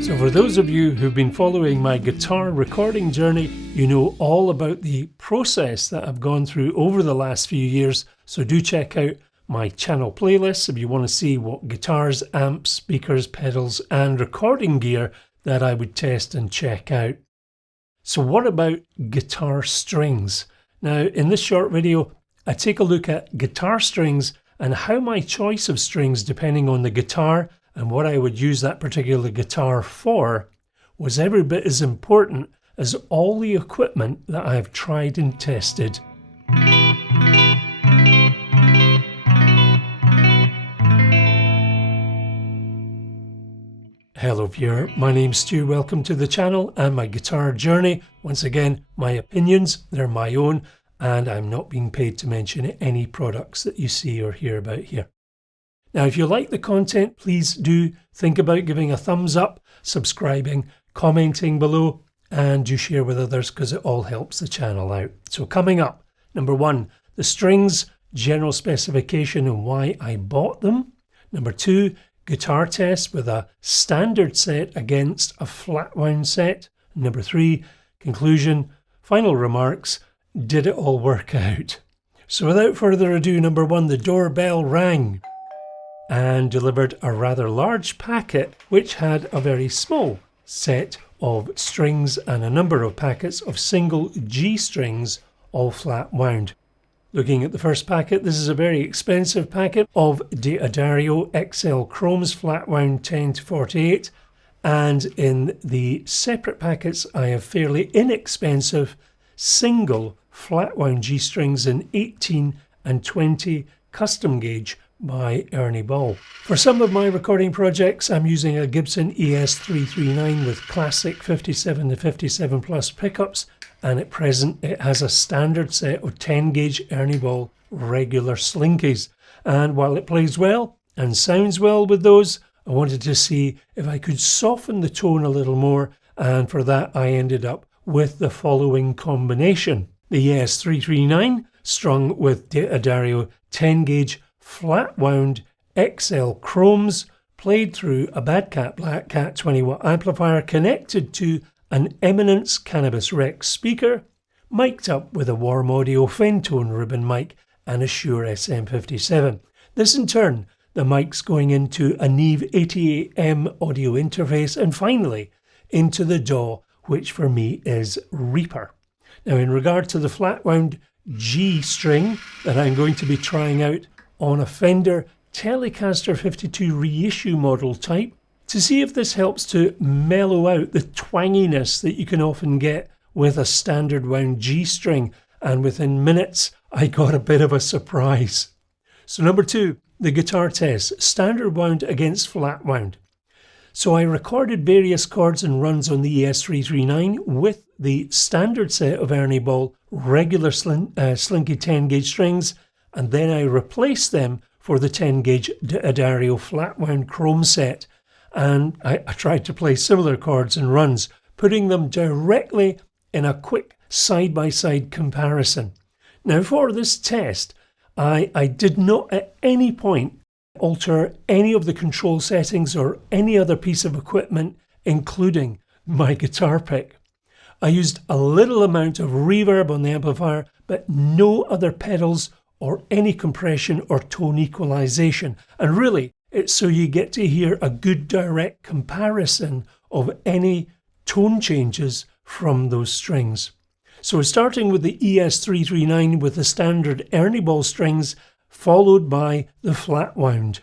So for those of you who've been following my guitar recording journey, you know all about the process that I've gone through over the last few years, so do check out my channel playlists if you want to see what guitars, amps, speakers, pedals and recording gear that I would test and check out. So what about guitar strings? Now in this short video I take a look at guitar strings and how my choice of strings depending on the guitar and what I would use that particular guitar for was every bit as important as all the equipment that I have tried and tested. Hello viewer, my name's Stu, welcome to the channel and my guitar journey. Once again, my opinions, they're my own and I'm not being paid to mention any products that you see or hear about here. Now if you like the content, please do think about giving a thumbs up, subscribing, commenting below and do share with others because it all helps the channel out. So coming up, number 1, the strings, general specification and why I bought them. Number 2, guitar test with a standard set against a flat wound set. Number 3, conclusion, final remarks, did it all work out? So without further ado, number 1, the doorbell rang and delivered a rather large packet which had a very small set of strings and a number of packets of single G strings, all flat wound. Looking at the first packet, this is a very expensive packet of D'Addario XL Chromes flat wound 10 to 48, and in the separate packets I have fairly inexpensive single flat wound G strings in 18 and 20 custom gauge by Ernie Ball. For some of my recording projects I'm using a Gibson ES339 with classic 57 to 57 plus pickups, and at present it has a standard set of 10 gauge Ernie Ball regular Slinkies, and while it plays well and sounds well with those, I wanted to see if I could soften the tone a little more, and for that I ended up with the following combination: the ES339 strung with D'Addario 10 gauge flat wound XL Chromes, played through a Bad Cat Black Cat 20 watt amplifier connected to an Eminence Cannabis Rex speaker, mic'd up with a Warm Audio Fentone ribbon mic and a Shure SM57. This in turn, the mics going into a Neve 88M audio interface, and finally into the DAW, which for me is Reaper. Now in regard to the flat wound G string that I'm going to be trying out on a Fender Telecaster 52 reissue model type, to see if this helps to mellow out the twanginess that you can often get with a standard wound G string, and within minutes I got a bit of a surprise. So number 2, the guitar test, standard wound against flat wound. So I recorded various chords and runs on the ES339 with the standard set of Ernie Ball regular Slinky 10 gauge strings, and then I replaced them for the 10 gauge D'Addario flat wound Chrome set, and I tried to play similar chords and runs, putting them directly in a quick side-by-side comparison. Now for this test I did not at any point alter any of the control settings or any other piece of equipment, including my guitar pick. I used a little amount of reverb on the amplifier, but no other pedals or any compression or tone equalization, and really it's so you get to hear a good direct comparison of any tone changes from those strings. So starting with the ES339 with the standard Ernie Ball strings, followed by the flat wound.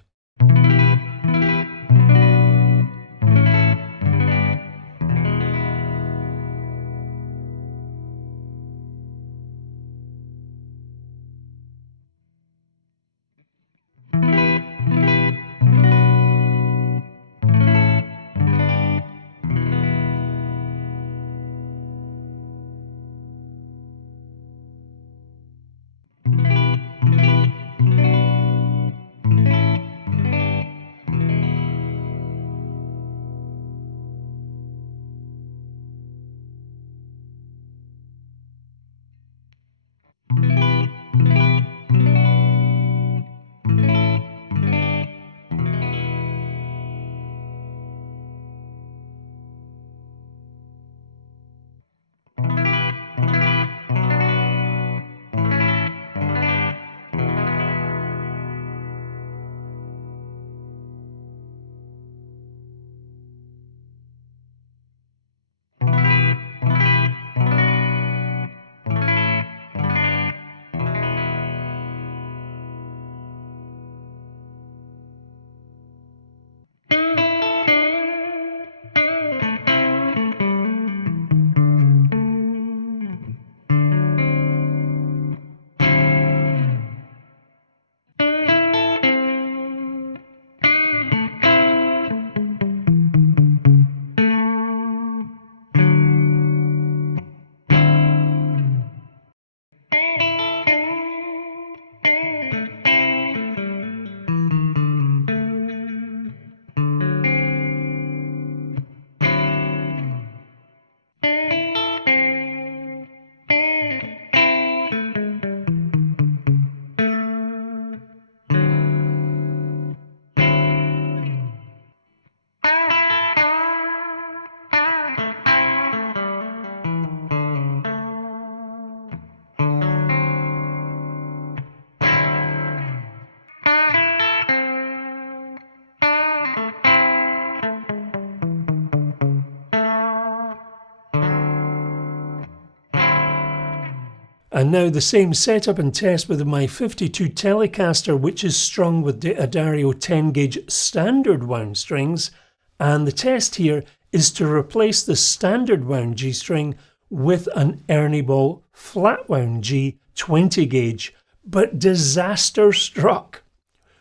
And now the same setup and test with my 52 Telecaster, which is strung with D'Addario 10 gauge standard wound strings. And the test here is to replace the standard wound G string with an Ernie Ball flat wound G 20 gauge. But disaster struck.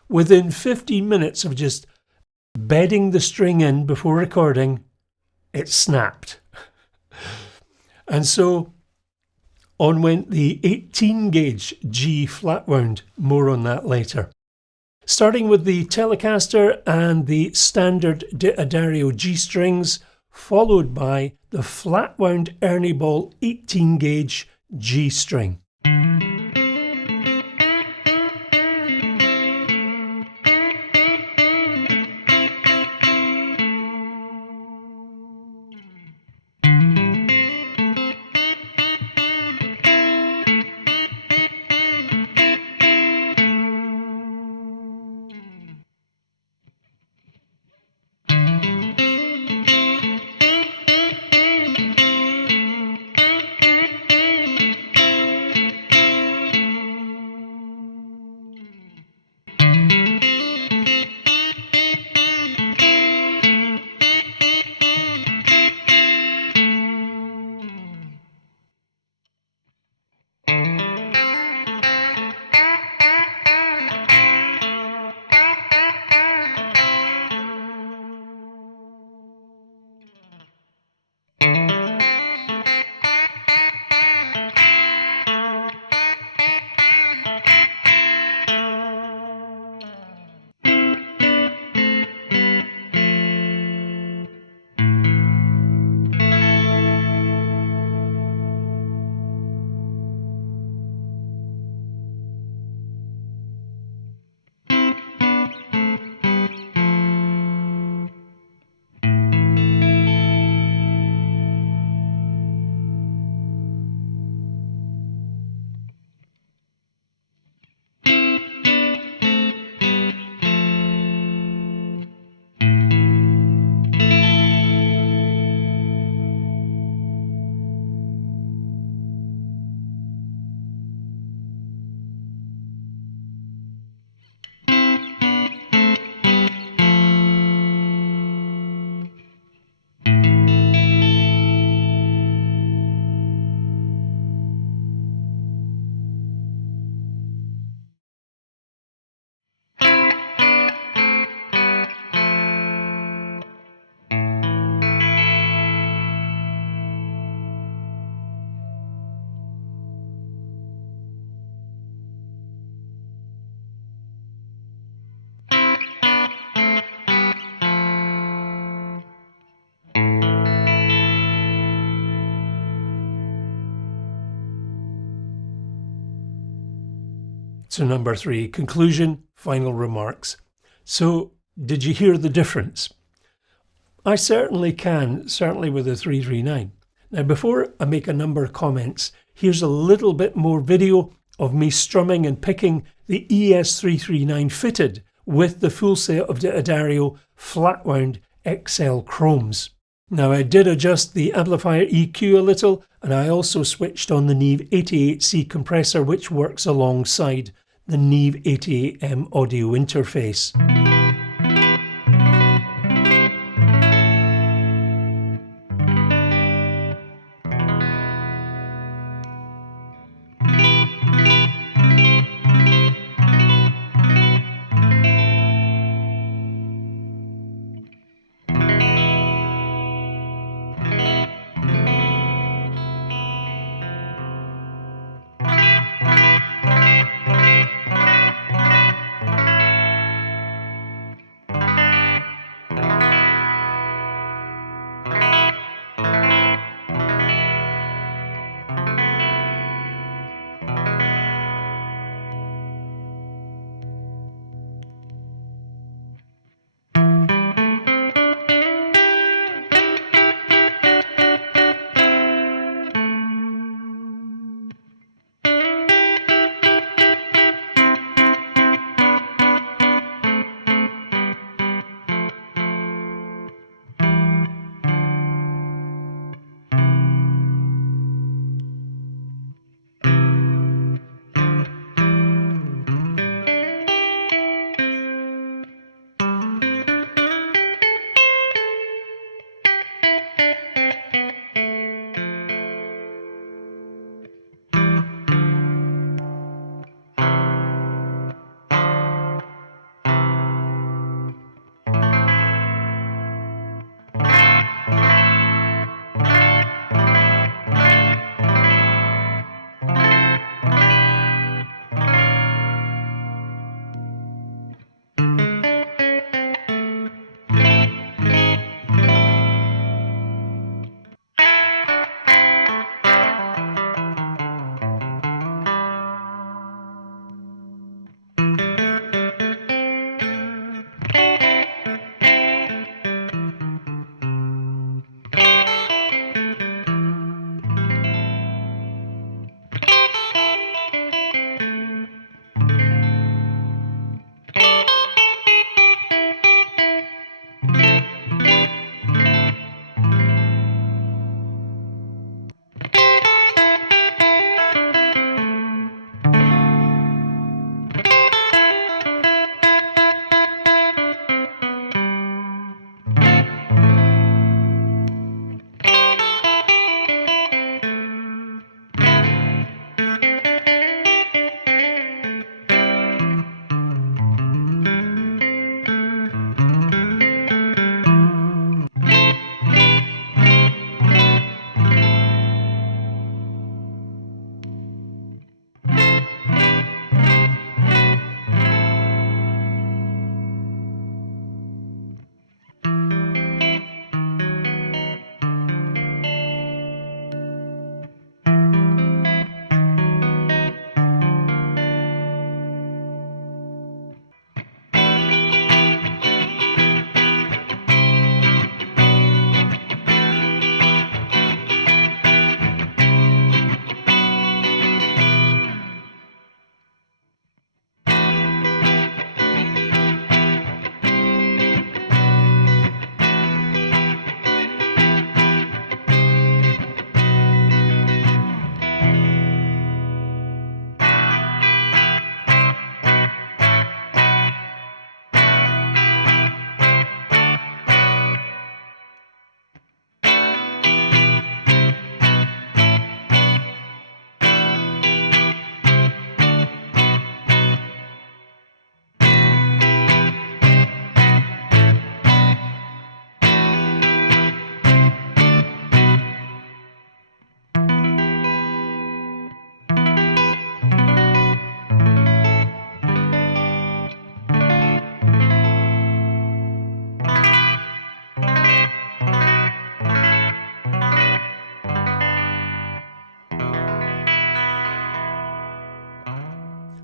Within 15 minutes of just bedding the string in before recording, it snapped. And so on went the 18 gauge G flat wound, more on that later. Starting with the Telecaster and the standard D'Addario G strings, followed by the flat wound Ernie Ball 18 gauge G string. So number 3, conclusion, final remarks. So did you hear the difference? I certainly can, certainly with the 339. Now before I make a number of comments, here's a little bit more video of me strumming and picking the ES339 fitted with the full set of the D'Addario flat wound XL chromes. Now I did adjust the amplifier EQ a little, and I also switched on the Neve 88C compressor, which works alongside the Neve 88M audio interface.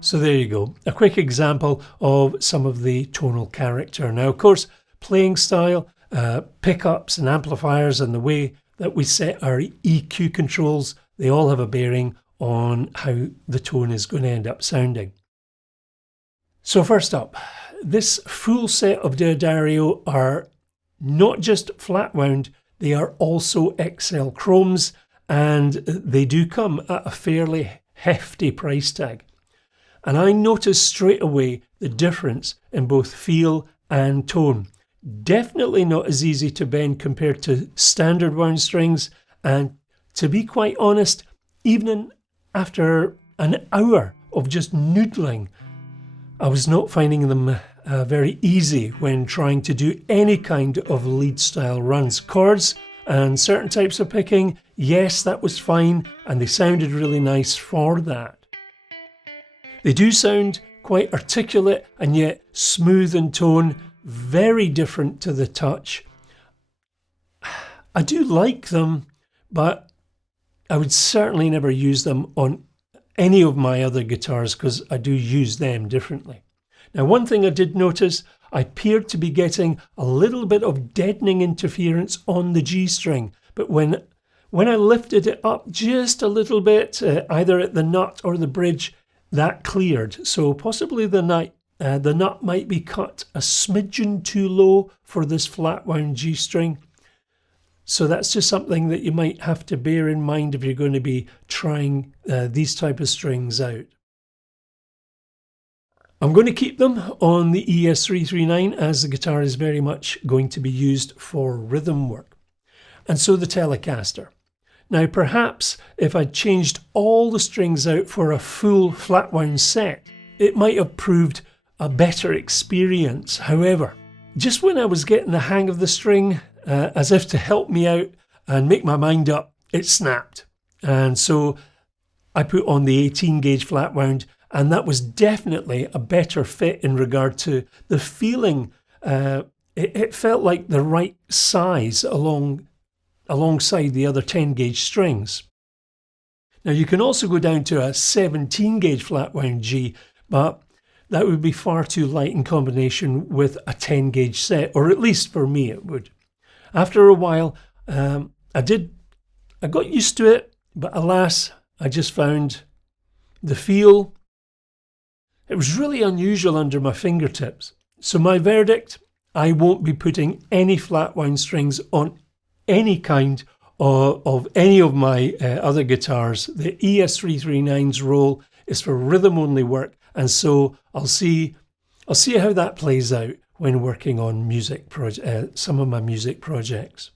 So there you go, a quick example of some of the tonal character. Now, of course, playing style, pickups and amplifiers and the way that we set our EQ controls, they all have a bearing on how the tone is going to end up sounding. So first up, this full set of D'Addario are not just flat wound, they are also XL chromes, and they do come at a fairly hefty price tag. And I noticed straight away the difference in both feel and tone. Definitely not as easy to bend compared to standard wound strings, and to be quite honest, even after an hour of just noodling, I was not finding them very easy when trying to do any kind of lead style runs. Chords and certain types of picking, yes, that was fine, and they sounded really nice for that. They do sound quite articulate and yet smooth in tone, very different to the touch. I do like them, but I would certainly never use them on any of my other guitars because I do use them differently. Now, one thing I did notice, I appeared to be getting a little bit of deadening interference on the G string, but when I lifted it up just a little bit, either at the nut or the bridge, that cleared. So possibly the nut might be cut a smidgen too low for this flat wound G string. So that's just something that you might have to bear in mind if you're going to be trying these type of strings out. I'm going to keep them on the ES339 as the guitar is very much going to be used for rhythm work. And so the Telecaster. Now perhaps if I'd changed all the strings out for a full flat wound set, it might have proved a better experience. However, just when I was getting the hang of the string, as if to help me out and make my mind up, it snapped. And so I put on the 18 gauge flat wound, and that was definitely a better fit in regard to the feeling. It felt like the right size alongside the other 10 gauge strings. Now you can also go down to a 17 gauge flat wound G, but that would be far too light in combination with a 10 gauge set, or at least for me it would. After a while, I got used to it, but alas, I just found the feel, it was really unusual under my fingertips. So my verdict, I won't be putting any flat wound strings on any kind of any of my other guitars. The ES339's role is for rhythm only work, and so I'll see how that plays out when working on some of my music projects.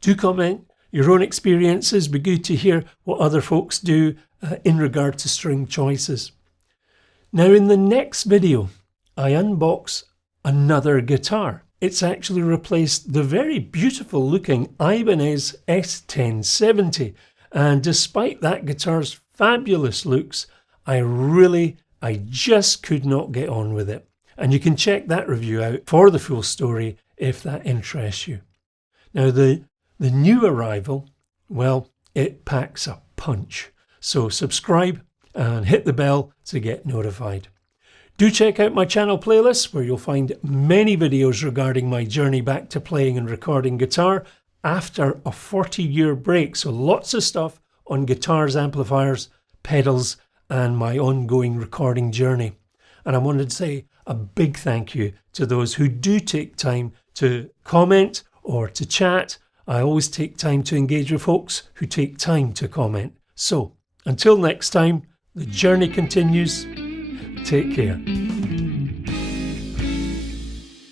Do comment your own experiences. Be good to hear what other folks do in regard to string choices. Now in the next video, I unbox another guitar. It's actually replaced the very beautiful looking Ibanez S1070, and despite that guitar's fabulous looks, I just could not get on with it. And you can check that review out for the full story if that interests you. Now the new arrival, well, it packs a punch. So subscribe and hit the bell to get notified. Do check out my channel playlist where you'll find many videos regarding my journey back to playing and recording guitar after a 40-year break. So lots of stuff on guitars, amplifiers, pedals, and my ongoing recording journey. And I wanted to say a big thank you to those who do take time to comment or to chat. I always take time to engage with folks who take time to comment. So until next time, the journey continues. Take care.